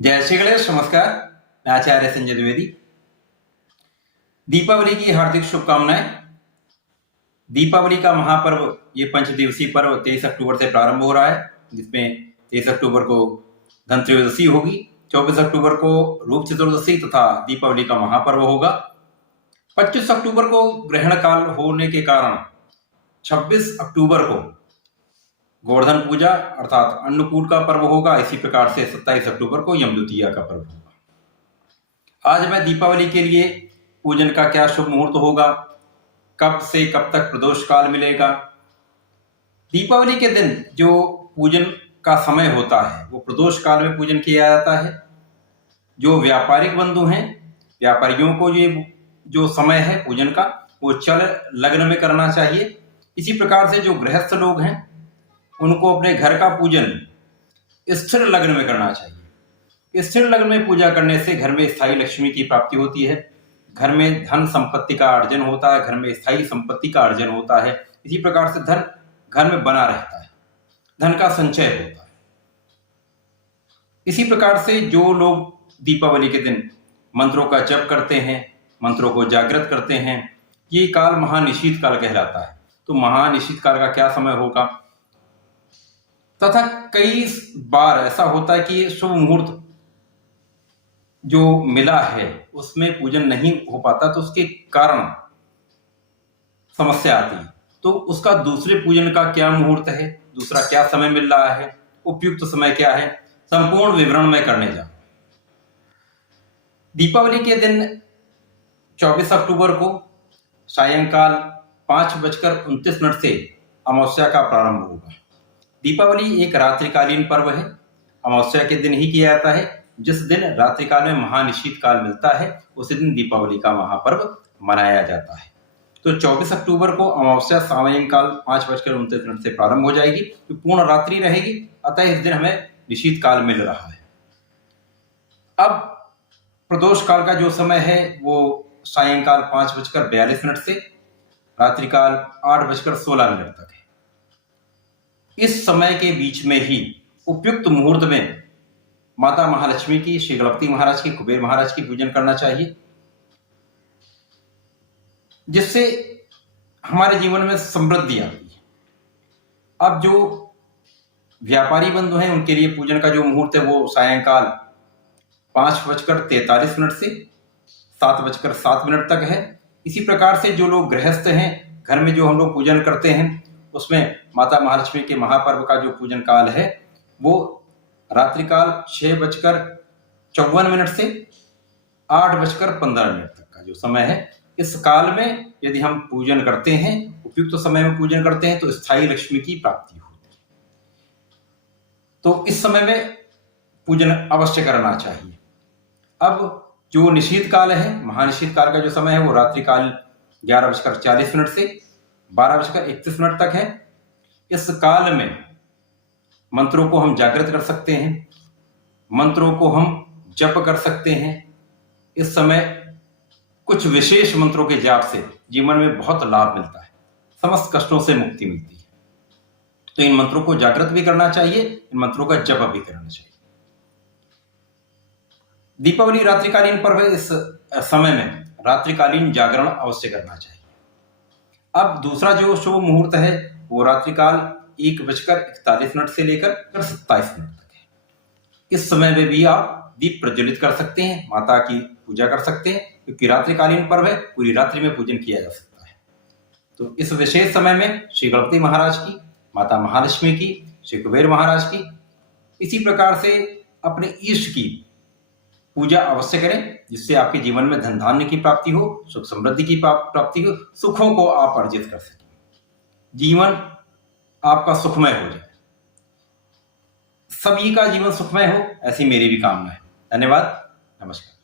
जय श्री गणेश। नमस्कार, मैं आचार्य संजय द्विवेदी। दीपावली की हार्दिक शुभकामनाएं। दीपावली का महापर्व ये पंचदिवसीय पर्व 23 अक्टूबर से प्रारंभ हो रहा है, जिसमें 23 अक्टूबर को धनत्रयोदशी होगी, 24 अक्टूबर को रूप चतुर्दशी तथा दीपावली का महापर्व होगा। 25 अक्टूबर को ग्रहण काल होने के कारण 26 अक्टूबर को गोवर्धन पूजा अर्थात अन्नकूट का पर्व होगा। इसी प्रकार से 27 अक्टूबर को यम द्वितीया का पर्व होगा। आज मैं दीपावली के लिए पूजन का क्या शुभ मुहूर्त होगा, कब से कब तक प्रदोष काल मिलेगा, दीपावली के दिन जो पूजन का समय होता है वो प्रदोष काल में पूजन किया जाता है। जो व्यापारिक बंधु हैं, व्यापारियों को ये जो समय है पूजन का वो चल लग्न में करना चाहिए। इसी प्रकार से जो गृहस्थ लोग हैं उनको अपने घर का पूजन स्थिर लग्न में करना चाहिए। स्थिर लग्न में पूजा करने से घर में स्थायी लक्ष्मी की प्राप्ति होती है, घर में धन संपत्ति का अर्जन होता है, घर में स्थायी संपत्ति का अर्जन होता है। इसी प्रकार से धन घर में बना रहता है, धन का संचय होता है। इसी प्रकार से जो लोग दीपावली के दिन मंत्रों का जप करते हैं, मंत्रों को जागृत करते हैं, ये काल महानिशीत काल कहलाता है। तो महानिशीत काल का क्या समय होगा तथा कई बार ऐसा होता है कि शुभ मुहूर्त जो मिला है उसमें पूजन नहीं हो पाता, तो उसके कारण समस्या आती है। तो उसका दूसरे पूजन का क्या मुहूर्त है, दूसरा क्या समय मिल रहा है, उपयुक्त समय क्या है, संपूर्ण विवरण में करने जा। दीपावली के दिन 24 अक्टूबर को सायंकाल 5:29 से अमावस्या का प्रारंभ होगा। दीपावली एक रात्रिकालीन पर्व है, अमावस्या के दिन ही किया जाता है। जिस दिन रात्रिकाल में महानिशीत काल मिलता है उसी दिन दीपावली का महापर्व मनाया जाता है। तो 24 अक्टूबर को अमावस्या सायंकाल 5:29 से प्रारंभ हो जाएगी, तो पूर्ण रात्रि रहेगी। अतः इस दिन हमें निशीत काल मिल रहा है। अब प्रदोष काल का जो समय है वो सायंकाल 5:42 से रात्रिकाल 8:16 तक है। इस समय के बीच में ही उपयुक्त मुहूर्त में माता महालक्ष्मी की, श्री गणपति महाराज की, कुबेर महाराज की पूजन करना चाहिए, जिससे हमारे जीवन में समृद्धि आती है। अब जो व्यापारी बंधु हैं उनके लिए पूजन का जो मुहूर्त है वो सायंकाल 5:43 से 7:07 तक है। इसी प्रकार से जो लोग गृहस्थ हैं, घर में जो हम लोग पूजन करते हैं उसमें माता महालक्ष्मी के महापर्व का जो पूजन काल है वो रात्रिकाल 6:54 से 8:15 तक का जो समय है। इस काल में यदि हम पूजन करते हैं, उपयुक्त समय में पूजन करते हैं, तो स्थायी लक्ष्मी की प्राप्ति होती है। तो इस समय में पूजन अवश्य करना चाहिए। अब जो निशीत काल है, महानिशीत काल का जो समय है वो रात्रिकाल 11:40 से 12:31 तक है। इस काल में मंत्रों को हम जागृत कर सकते हैं, मंत्रों को हम जप कर सकते हैं। इस समय कुछ विशेष मंत्रों के जाप से जीवन में बहुत लाभ मिलता है, समस्त कष्टों से मुक्ति मिलती है। तो इन मंत्रों को जागृत भी करना चाहिए, इन मंत्रों का जप भी करना चाहिए। दीपावली रात्रिकालीन पर्व, इस समय में रात्रिकालीन जागरण अवश्य करना चाहिए। अब दूसरा जो शुभ मुहूर्त है वो रात्रिकाल 1:41 से लेकर 27 तक है। इस समय में भी आप दीप प्रज्वलित कर सकते हैं, माता की पूजा कर सकते हैं, क्योंकि रात्रिकालीन पर्व है, पूरी रात्रि में पूजन किया जा सकता है। तो इस विशेष समय में श्री गणपति महाराज की, माता महालक्ष्मी की, श्री कुबेर महाराज की, इसी प्रकार से अपने ईष्ट की पूजा अवश्य करें, जिससे आपके जीवन में धन धान्य की प्राप्ति हो, सुख समृद्धि की प्राप्ति हो, सुखों को आप अर्जित कर सकें, जीवन आपका सुखमय हो जाए, सभी का जीवन सुखमय हो, ऐसी मेरी भी कामना है। धन्यवाद, नमस्कार।